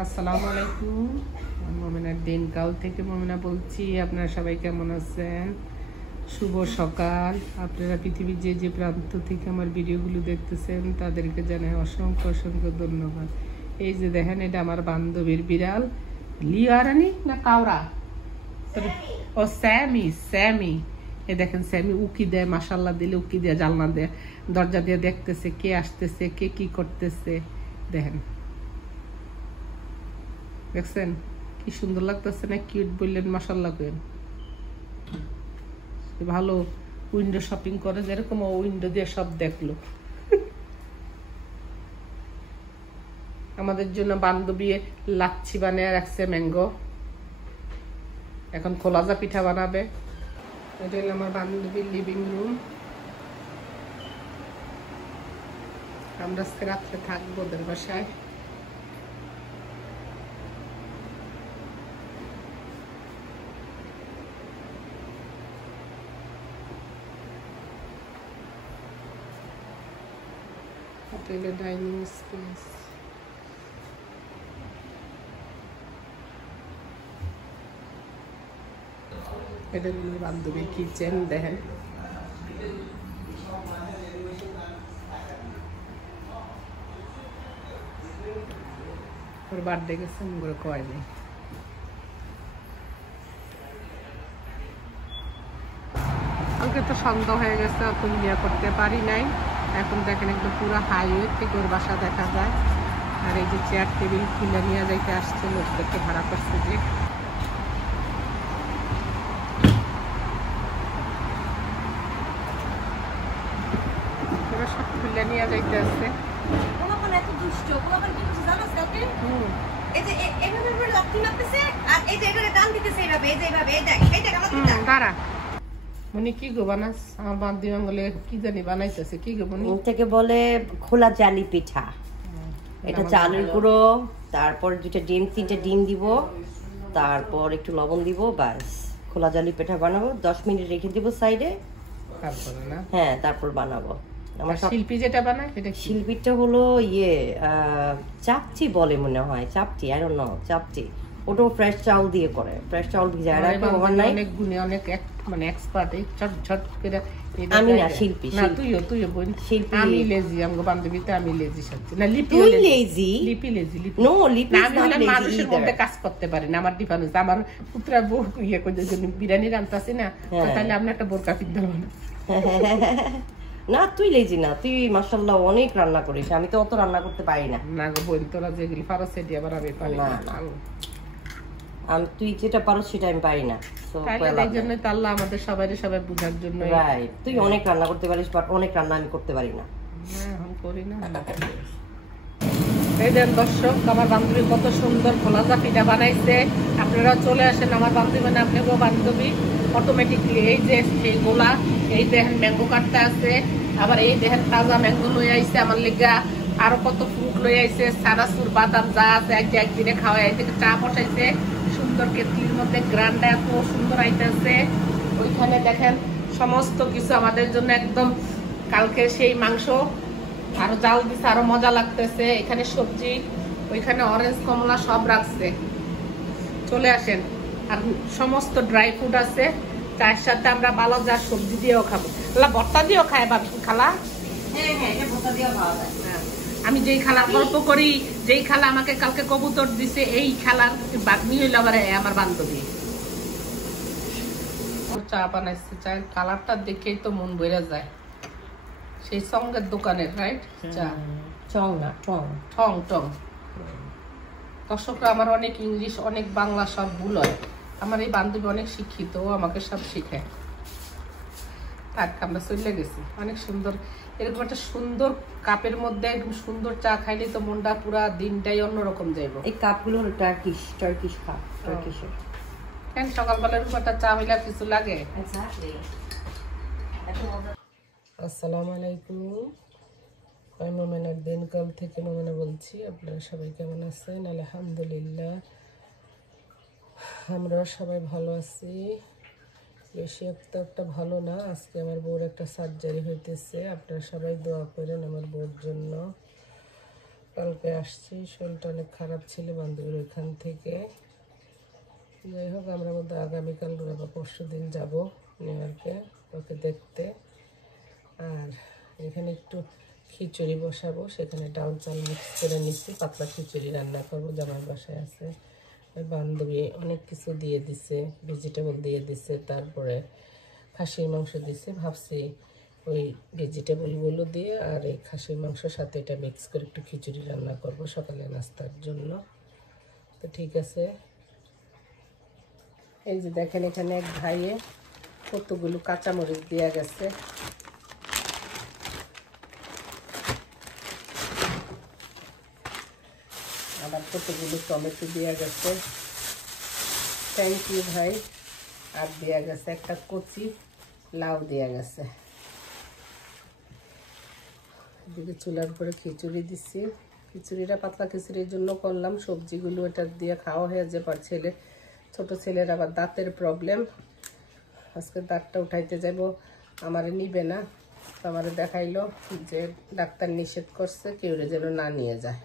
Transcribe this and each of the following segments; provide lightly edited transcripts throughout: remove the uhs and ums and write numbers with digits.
আসসালামু আলাইকুম। আমি মোমেনার দিনকাল থেকে মোমেনা বলছি। আপনারা সবাই কেমন আছেন? শুভ সকাল। আপনারা পৃথিবীর যে যে প্রান্ত থেকে আমার ভিডিওগুলো দেখতেছেন তাদেরকে জানাই অসংখ্য অসংখ্য ধন্যবাদ। এই যে দেখেন, এটা আমার বান্ধবীর বিড়াল লিয়ারানি না কাওরা, ও স্যামি। স্যামি, এ দেখেন স্যামি উকি দেয়, মাশাল্লাহ দিলে উকি দেয়, জানলা দেয়, দরজা দিয়ে দেখতেছে কে আসতেছে, কে কি করতেছে। দেখেন, দেখছেন কি সুন্দর লাগতেছে না? কিউট বললেন, মাশাল্লাহ করেন। ভালো উইন্ডো শপিং করে যেরকম, ও উইন্ডো দিয়ে সব দেখলো। আমাদের জন্য বান্ধবী লাচ্ছি বানিয়ে রাখছে, ম্যাঙ্গো। এখন খোলাজা পিঠা বানাবে। এটা হলো আমার বান্ধবীর লিভিং রুম। আমরা আজকে রাত্রে থাকবো ওদের বাসায়। হোটেলে ডাইনিং স্পেস। এটা হলো বান্ধবীর কিচেন, দেখেন। ওর বার্থডে গেছে, করে কয় নেই। কালকে তো সন্ধ্যা হয়ে গেছে, অত ইয়ে করতে পারি নাই। এখন দেখেন একদম পুরো হাইওয়ে থেকে ওর বাসা দেখা যায়। আর এই যে চেয়ার টেবিল খুলে নিয়ে যাইতে আসছে, লোকদেরকে ভাড়া করছে যে। ওরা সব খুলে নিয়ে যাইতে আসছে। দাঁড়া মনি, কি গো বানাস? আমার বান্ধবী বলে কি জানি বানাইতেছে, কি গো মনি? থেকে বলে খোলা জালি পিঠা। এটা চালের গুঁড়ো, তারপর দুটো ডিম, 3টে ডিম দিব, তারপর একটু লবণ দিব, বাস খোলা জালি পিঠা বানাবো। 10 মিনিট রেখে দিব সাইডে, তারপরে না? হ্যাঁ তারপর বানাবো। আমার শিল্পী যেটা বানায় সেটা শিল্পীটা হলো ইয়ে চাপটি বলে মনে হয়, চাপটি, আই ডোন্ট নো, চাপটি। ওটাও ফ্রেশ চাউল দিয়ে করে, ফ্রেশ চাউল ভিজায় রাখে ওভারনাইট। অনেক গুণে অনেক মানে এক্সপার্ট, এই ঝট ঝট করে। আমি না শিল্পী, না তুইও বোন শিল্পী। আমি লেজি, আমগো বান্ধবীতে আমি লেজি সত্যি না। লিপি লেজি, লিপি লেজি, লিপি নো লিপি আমি হলে মানুষের মধ্যে কাজ করতে পারি না, আমার ডিফারেন্স। আমার পুত্রা বউ ইয়ে করে জন্য বিরিয়ানি রান্তাছি না, তাহলে আপনি একটা বোরকা পিন দেবো না। না তুই লেজি না, তুই মাশাআল্লাহ অনেক রান্না করিস, আমি তো অত রান্না করতে পারি না। না গো বোন, তোরা যেগুলি পারো সেটি আবার আমি পারি না। আমি তুই যেটা পারো সেটা আমি পারি না। এই জন্যই তো আল্লাহ আমাদের সবাই বুঝার জন্য। রাইট, তুই অনেক রান্না করতে পারিস, বাট অনেক রান্না আমি করতে পারি না। এখন করি না। এই দেন দর্শক, আমার বান্ধবী কত সুন্দর খোলাজা পিঠা বানাইছে। আপনারা চলে আসেন, আমার বান্ধবী মানে আপনাকেও বান্ধবী অটোমেটিকলি। এই যে সেই গোলা, এই দেখেন ম্যাঙ্গো কাটতে আছে, আবার এই দেখেন তাজা ম্যাঙ্গো লই আইছে আমার লেগা, আরো কত ফ্রুট লই আইছে, সাদাসুর বাদাম যা আছে একদিনে খাওয়া। এই থেকে চা বসাইছে সুন্দর কেটলির মধ্যে, গ্রান্ডা এত সুন্দর আইতেছে। ওইখানে দেখেন সমস্ত কিছু আমাদের জন্য একদম। কালকে সেই মাংস আরো জাল দিছে, আরো মজা লাগতেছে। এখানে সবজি, ওইখানে অরেঞ্জ কমলা সব রাখছে। চলে আসেন। আর সমস্ত ড্রাই ফ্রুট আছে, চায়ের সাথে আমরা ভালো যা সবজি দিয়েও খাবো। ভর্তা দিয়েও খায় বা খালা? আমি যেই খালার গল্প করি, যেই খালা আমাকে কালকে কবুতর দিছে, এই খালার বাগ্নি হইল আবার আমার বান্ধবী। চা বানাইছে, চায়ের কালারটা দেখেই তো মন ভরে যায়। সেই সঙ্গের দোকানের রাইট চা, চং না টং, টং টং। দর্শকরা, আমার অনেক ইংলিশ অনেক বাংলা সব ভুল হয়। আমার এই বান্ধবী অনেক শিক্ষিত, আমাকে সব শিখায়। তার আমরা চলে গেছি। অনেক সুন্দর, এরকম একটা সুন্দর কাপের মধ্যে একদম সুন্দর চা খাইলে তো মনটা পুরা দিনটাই অন্যরকম যাইব। এই কাপগুলো হলো টার্কিশ কাপ, টার্কিশের। কেন সকালবেলা এরকম একটা চা হইলে কিছু লাগে? আসসালামু আলাইকুম। আমি মোমেনার দিনকাল থেকে মোমেনা বলছি। আপনারা সবাই কেমন আছেন? আলহামদুলিল্লাহ, আমরা সবাই ভালো আছি। বেশি একটা ভালো না। আজকে আমার বউর একটা সার্জারি হইতেছে, আপনারা সবাই দোয়া করেন আমার বউর জন্য। কালকে আসছি, শরীরটা অনেক খারাপ ছিল বান্ধবীর ওইখান থেকে। যাই হোক, আমরা মধ্যে আগামীকাল বা পরশু দিন যাবো নিউ ইয়র্কে ওকে দেখতে। আর এখানে একটু খিচুড়ি বসাবো, সেখানে ডাউল চাল মিক্স করে নিচ্ছি, পাতলা খিচুড়ি রান্না করবো। জামাই বাসায় আছে, ওই বান্ধবী অনেক কিছু দিয়ে দিছে, ভেজিটেবল দিয়ে দিছে, তারপরে খাসির মাংস দিছে। ভাবছি ওই ভেজিটেবলগুলো দিয়ে আর এই খাসির মাংসের সাথে এটা মিক্স করে একটু খিচুড়ি রান্না করব সকালে নাস্তার জন্য। তো ঠিক আছে, এই যে দেখেন এখানে এক ভাইয়ে কতগুলো কাঁচামরিচ দেওয়া গেছে। আবার কতগুলো টমেটো দেওয়া গেছে, থ্যাংক ইউ ভাই। আর দেওয়া গেছে একটা কচি লাউ দেওয়া গেছে। এদিকে চুলার উপরে খিচুড়ি দিচ্ছি। খিচুড়িটা পাতলা খিচুড়ির জন্য করলাম, সবজিগুলো এটা দিয়ে খাওয়া হয়ে যাবার। ছোট ছেলের আবার দাঁতের প্রবলেম, আজকে দাঁতটা উঠাইতে যাব, আমারে নিবে না। আমারে দেখাইলো যে ডাক্তার নিষেধ করছে কেউ যেন না নিয়ে যায়।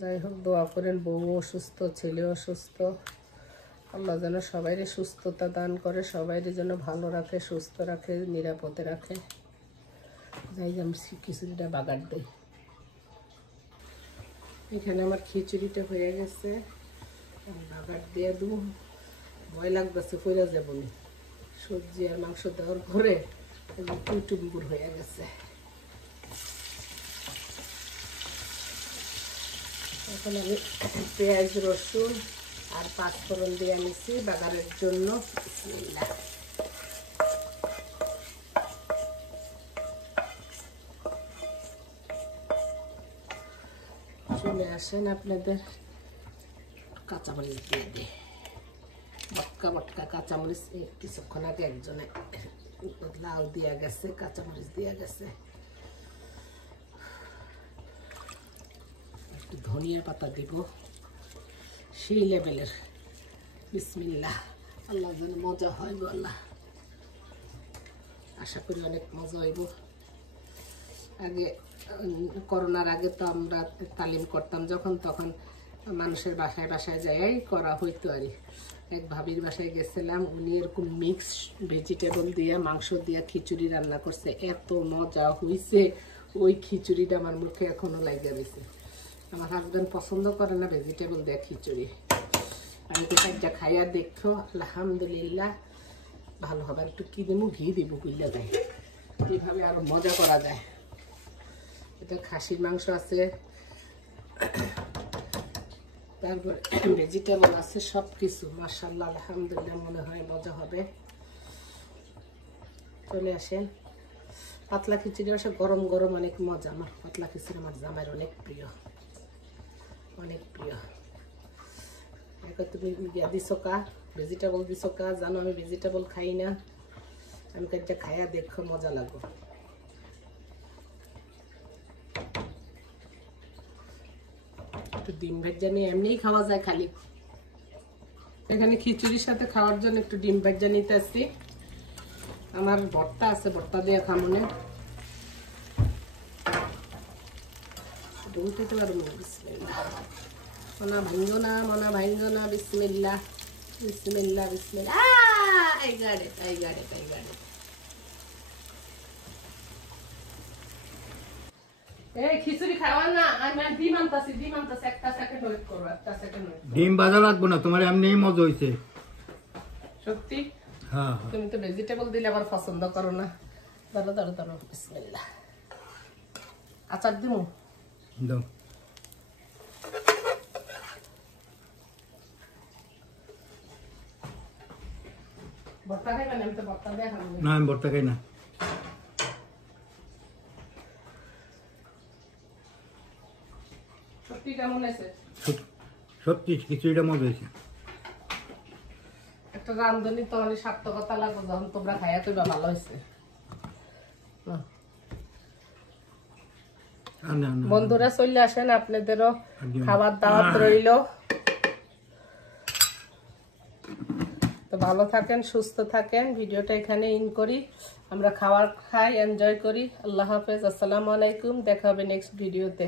যাই হোক, দোয়া করেন, বউ অসুস্থ, ছেলে অসুস্থ, আল্লাহ যেন সবাইরে সুস্থতা দান করে, সবাইরে যেন ভালো রাখে, সুস্থ রাখে, নিরাপদে রাখে। যাই আমি খিচুড়িটা বাগার দিই। এখানে আমার খিচুড়িটা হয়ে গেছে, বাগার দিয়ে দেবো। ভয় লাগতেছে পড়ে যাবো না, সবজি আর মাংস দেওয়ার পরে টুটুম্বুর হয়ে গেছে। এখন আমি পেঁয়াজ, রসুন আর পাঁচফোড়ন দিয়ে নিচ্ছি বাগারের জন্য। চলে আসেন, আপনাদের কাঁচামরিচ দিয়ে দিই, বটকা বটকা কাঁচামরিচ। কিছুক্ষণ আগে একজনে লাউ দিয়া গেছে, কাঁচামরিচ দিয়া গেছে। একটু ধনিয়া পাতা দিব, সেই লেভেলের। বিসমিল্লাহ, আল্লাহ যেন মজা হয় গো আল্লাহ, আশা করি অনেক মজা হইব। আগে করোনার আগে তো আমরা তালিম করতাম যখন, তখন মানুষের বাসায় বাসায় যাই করা হইতো। আর এক ভাবির বাসায় গেছিলাম, উনি এরকম মিক্স ভেজিটেবল দিয়ে মাংস দিয়ে খিচুড়ি রান্না করছে, এত মজা হয়েছে। ওই খিচুড়িটা আমার মুখে এখনো লাগিয়ে গেছে। আমার হাজব্যান্ড পছন্দ করে না ভেজিটেবল দিয়ে খিচুড়ি, আমি তো একটা খাইয়া দেখো, আলহামদুলিল্লাহ ভালো হবে। একটু কি দেবো, ঘি দিব, বুঝলে যায় এইভাবে আরো মজা করা যায়। এটা খাসির মাংস আছে, তারপর ভেজিটেবল আছে, সব কিছু মাশাআল্লাহ আলহামদুলিল্লাহ, মনে হয় মজা হবে। চলে আসেন। পাতলা খিচুড়ি আসে গরম গরম, অনেক মজা। আমার পাতলা খিচুড়ি আমার জামাইয়ের অনেক প্রিয়, অনেক প্রিয়। তুমি দিছো কা ভেজিটেবল দিছো কা, জানো আমি ভেজিটেবল খাই না, আমি কাজটা খাইয়া দেখো মজা লাগো। একটু ডিম ভেজা নিয়ে এমনিই খাওয়া যায় খালি। এখানে খিচুড়ির সাথে খাওয়ার জন্য একটু ডিম ভেজা নিতে আসছি। আমার ভর্তা আছে, ভর্তা দিয়ে খামনে উঠাইতে পারবো। বিসমিল্লাহ, মনা ভাঙ্গো না, মনা ভাঙ্গো না। বিসমিল্লাহ বিসমিল্লাহ বিসমিল্লাহ। I got it, I got it, I got it. এই খিচুড়ি খাওয়া না, আমি ডিম আনতাছি, একটা সেকেন্ড ওয়েট করো, একটা সেকেন্ড ওয়েট। ডিম ভাজা লাগবে না, তোমার এমনিই মজা হইছে। সত্যি? হ্যাঁ, তুমি তো ভেজিটেবল দিলে আবার পছন্দ করো না। ধরো ধরো ধরো, বিসমিল্লাহ। আচার দিমু দাও। ভর্তা খাইবে না? আমি তো ভর্তা দিয়ে খাবো না, আমি ভর্তা খাই না। সত্যি কেমন আছে? সত্যি খিচুড়িটা মজা হয়েছে। একটা রান্ধনি তো অনেক সার্থকতা লাগবে যখন তোমরা খাইয়া তো ভালো হয়েছে। বন্ধুরা চলে আসেন, আপনাদেরও খাবার দাওয়াত রইল। তো ভালো থাকেন, সুস্থ থাকেন। ভিডিওটা এখানে ইন করি, আমরা খাবার খাই, এনজয় করি। আল্লাহ হাফেজ, আসসালামু আলাইকুম। দেখা হবে নেক্সট ভিডিওতে।